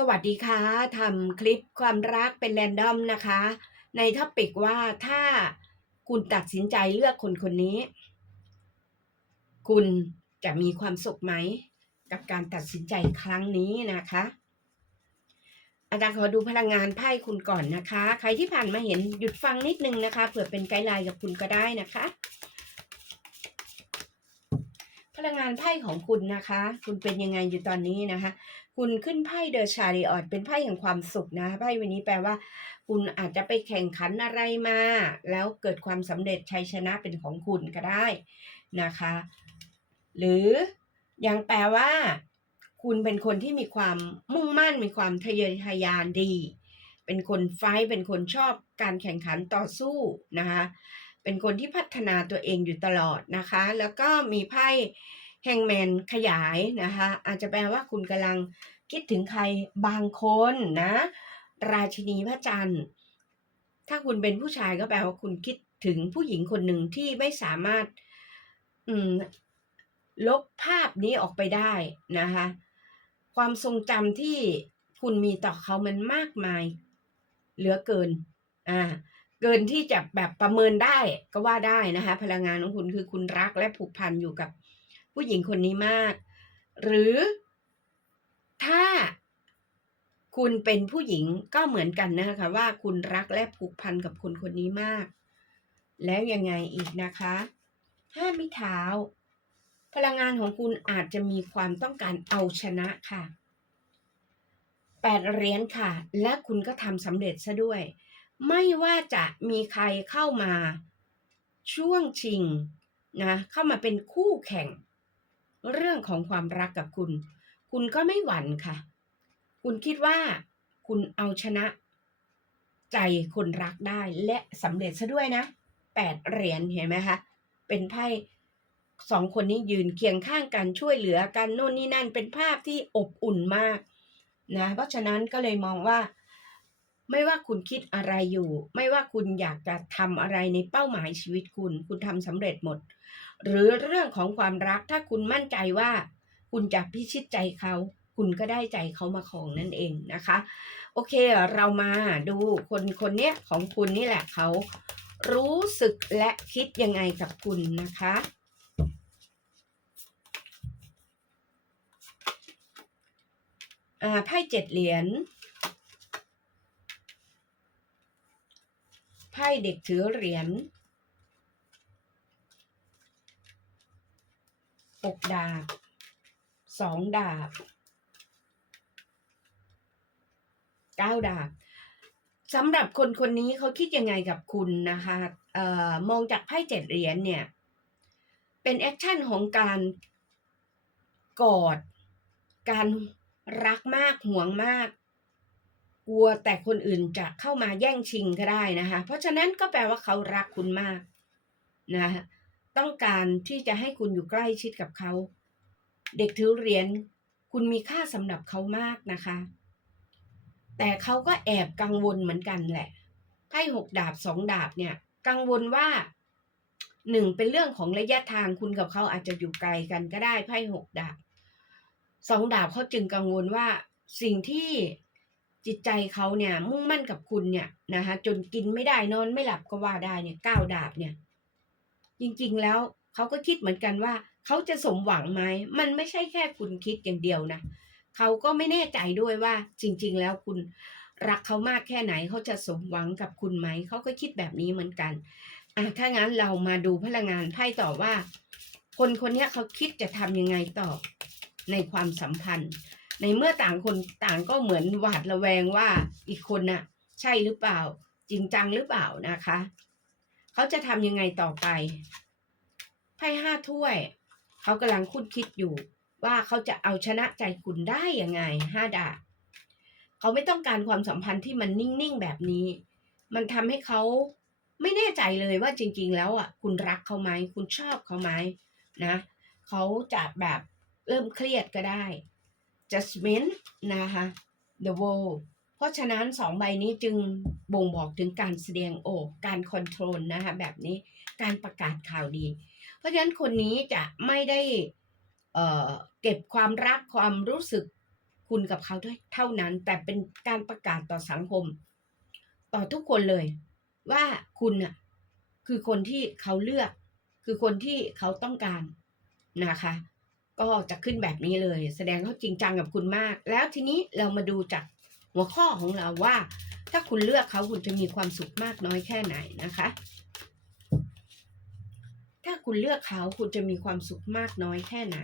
สวัสดีค่ะทำคลิปความรักเป็นแรนดอมนะคะ ในท็อปิกว่าถ้าคุณตัดสินใจเลือกคนคนนี้ คุณจะมีความสุขไหม กับการตัดสินใจครั้งนี้นะคะ อาจารย์ขอดูพลังงานไพ่คุณก่อนนะคะ ใครที่ผ่านมาเห็นหยุดฟังนิดนึงนะคะเผื่อเป็นไกด์ไลน์กับคุณก็ได้นะคะ พลังงานไพ่ของคุณนะคะ คุณเป็นยังไงอยู่ตอนนี้นะคะ คุณขึ้นไพ่เดอะชาริออดเป็นไพ่แห่งความสุขนะไพ่วันนี้แปลว่า คุณอาจจะไปแข่งขันอะไรมา แล้วเกิดความสำเร็จชัยชนะเป็นของคุณก็ได้นะคะ หรือยังแปลว่า คุณเป็นคนที่มีความมุ่งมั่นมีความทะเยอทะยานดี เป็นคนไฟเป็นคนชอบการแข่งขันต่อสู้นะคะ เป็นคนที่พัฒนาตัวเองอยู่ตลอดนะคะ แล้วก็มีไพ่แฮงแมนขยายนะคะ อาจจะแปลว่าคุณกำลังคิดถึงใครบางคนนะ ราชินีพระจันทร์ ถ้าคุณเป็นผู้ชายก็แปลว่าคุณคิดถึงผู้หญิงคนหนึ่งที่ไม่สามารถลบภาพนี้ออกไปได้นะคะ ความทรงจำที่คุณมีต่อเขามันมากมาย เหลือเกิน อ่า เกินที่จะแบบประเมินได้ก็ว่าได้นะคะ พลังงานของคุณคือคุณรักและผูกพันอยู่กับผู้หญิงคนนี้มาก หรือถ้าคุณเป็นผู้หญิงก็เหมือนกันนะคะว่าคุณรักและผูกพันกับคนคนนี้มาก แล้วยังไงอีกนะคะห้ามิเท้า พลังงานของคุณอาจจะมีความต้องการเอาชนะค่ะแปดเหรียญค่ะ และคุณก็ทำสำเร็จซะด้วย ไม่ว่าจะมีใครเข้ามาช่วงชิงนะเข้ามาเป็นคู่แข่ง เรื่องของความรักกับคุณ คุณก็ไม่หวั่นค่ะ คุณคิดว่าคุณเอาชนะ ใจคนรักได้และสำเร็จซะด้วยนะแปดเหรียญเห็นไหมคะเป็นไพ่สองคนนี้ยืนเคียงข้างกันช่วยเหลือกันโน่นนี่นั่นเป็นภาพที่อบอุ่นมากนะเพราะฉะนั้นก็เลยมองว่า ไม่ว่าคุณคิดอะไรอยู่ ไม่ว่าคุณอยากจะทำอะไรในเป้าหมายชีวิตคุณ คุณทำสำเร็จหมด หรือเรื่องของความรักถ้าคุณมั่นใจว่า คุณจะพิชิตใจเขา คุณก็ได้ใจเขามาของนั่นเองนะคะ โอเคเรามาดูคนคนเนี้ยของคุณนี่แหละเขารู้สึกและคิดยังไงกับคุณนะคะไพ่เจ็ดเหรียญ ไพ่เด็กถือเหรียญหกดาบสองดาบเก้าดาบสำหรับคนคนนี้เขาคิดยังไงกับคุณนะคะออมองจากไพ่เจ็ดเหรียญเนี่ย เป็นแอคชั่นของการกอด การรักมากห่วงมาก กลัวแต่คนอื่นจะเข้ามาแย่งชิงก็ได้นะคะ เพราะฉะนั้นก็แปลว่าเขารักคุณมากนะต้องการที่จะให้คุณอยู่ใกล้ชิดกับเขา เด็กถือเหรียญคุณมีค่าสำหรับเขามากนะคะ แต่เขาก็แอบกังวลเหมือนกันแหละไพ่หกดาบสองดาบเนี่ย กังวลว่าหนึ่งเป็นเรื่องของระยะทางคุณกับเขาอาจจะอยู่ไกลกันก็ได้ไพ่หกดาบสองดาบเขาจึงกังวลว่าสิ่งที่ จิตใจเขาเนี่ยมุ่งมั่นกับคุณเนี่ยนะคะจนกินไม่ได้นอนไม่หลับก็ว่าได้เนี่ยก้าวดาบเนี่ย จริงๆแล้วเขาก็คิดเหมือนกันว่าเขาจะสมหวังไหมมันไม่ใช่แค่คุณคิดอย่างเดียวนะเขาก็ไม่แน่ใจด้วยว่า จริง ๆ แล้วคุณรักเขามากแค่ไหนเขาจะสมหวังกับคุณไหมเขาก็คิดแบบนี้เหมือนกันอะถ้างั้นเรามาดูพลังงานไพ่ต่อว่า คนคนนี้เขาคิดจะทำยังไงต่อในความสัมพันธ์ ในเมื่อต่างคนต่างก็เหมือนหวาดระแวงว่าอีกคนน่ะ ใช่หรือเปล่า จริงจังหรือเปล่านะคะ เขาจะทำยังไงต่อไปไพ่ห้าถ้วย เขากำลังคุ้นคิดอยู่ ว่าเขาจะเอาชนะใจคุณได้ยังไงห้าดาบเขาไม่ต้องการความสัมพันธ์ที่มันนิ่งๆแบบนี้ มันทำให้เขาไม่แน่ใจเลยว่าจริง ๆ แล้วอะ คุณรักเขาไหม คุณชอบเขาไหมนะ เขาจะแบบเริ่มเครียดก็ได้ judgment นะคะ the world เพราะฉะนั้นสองใบนี้จึงบ่งบอกถึงการแสดงออกการคอนโทรลนะคะแบบนี้การประกาศข่าวดี เพราะฉะนั้นคนนี้จะไม่ได้เเก็บความรักความรู้สึกคุณกับเขาด้วยเท่านั้น แต่เป็นการประกาศต่อสังคม ต่อทุกคนเลย ว่าคุณน่ะคือคนที่เขาเลือก คือคนที่เขาต้องการนะคะ ก็จะขึ้นแบบนี้เลย แสดงเขาจริงจังกับคุณมาก แล้วทีนี้เรามาดูจากหัวข้อของเราว่า ถ้าคุณเลือกเขาคุณจะมีความสุขมากน้อยแค่ไหนนะคะ ถ้าคุณเลือกเขาคุณจะมีความสุขมากน้อยแค่ไหน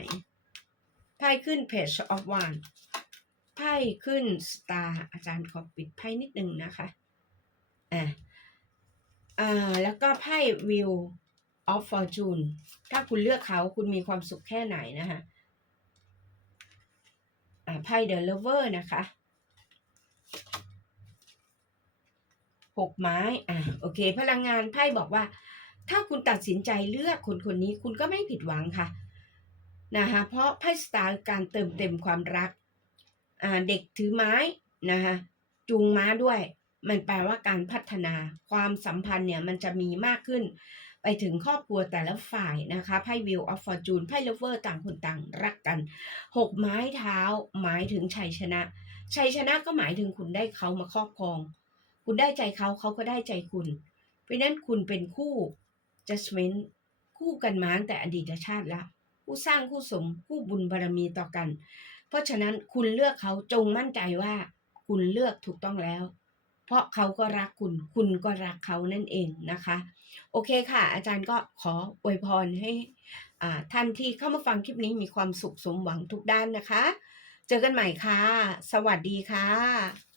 ไพ่ขึ้น Page of Wands ไพ่ขึ้น Star อาจารย์ขอปิดไพ่นิดนึงนะคะอ่าอ่าแล้วก็ไพ่ Wheel of Fortune ถ้าคุณเลือกเขาคุณมีความสุขแค่ไหนนะคะอ่าไพ่ The Lover นะคะหกไม้ อ่าโอเค พลังงานไพ่บอกว่า ถ้าคุณตัดสินใจเลือกคนคนนี้ คุณก็ไม่ผิดหวังค่ะ นะคะ เพราะไพ่สตาร์การเติมเต็มความรัก อ่า เด็กถือไม้ นะคะ จูงม้าด้วย มันแปลว่าการพัฒนา ความสัมพันธ์เนี่ย มันจะมีมากขึ้น ไปถึงครอบครัวแต่ละฝ่ายนะคะไพ่วิวออฟฟอร์จูนไพ่เลเวอร์ต่างคนต่างรักกันหกไม้เท้าหมายถึงชัยชนะ ชัยชนะก็หมายถึงคุณได้เขามาครอบครอง คุณได้ใจเขาเขาก็ได้ใจคุณ เพราะนั้นคุณเป็นคู่ judgment คู่กันมาตั้งแต่อดีตชาติละคู่สร้างคู่สมคู่บุญบารมีต่อกัน เพราะฉะนั้นคุณเลือกเขาจงมั่นใจว่าคุณเลือกถูกต้องแล้ว เพราะเขาก็รักคุณ คุณก็รักเขานั่นเองนะคะ โอเคค่ะ อาจารย์ก็ขออวยพรให้อ่าท่านที่เข้ามาฟังคลิปนี้มีความสุขสมหวังทุกด้านนะคะ เจอกันใหม่ค่ะ สวัสดีค่ะ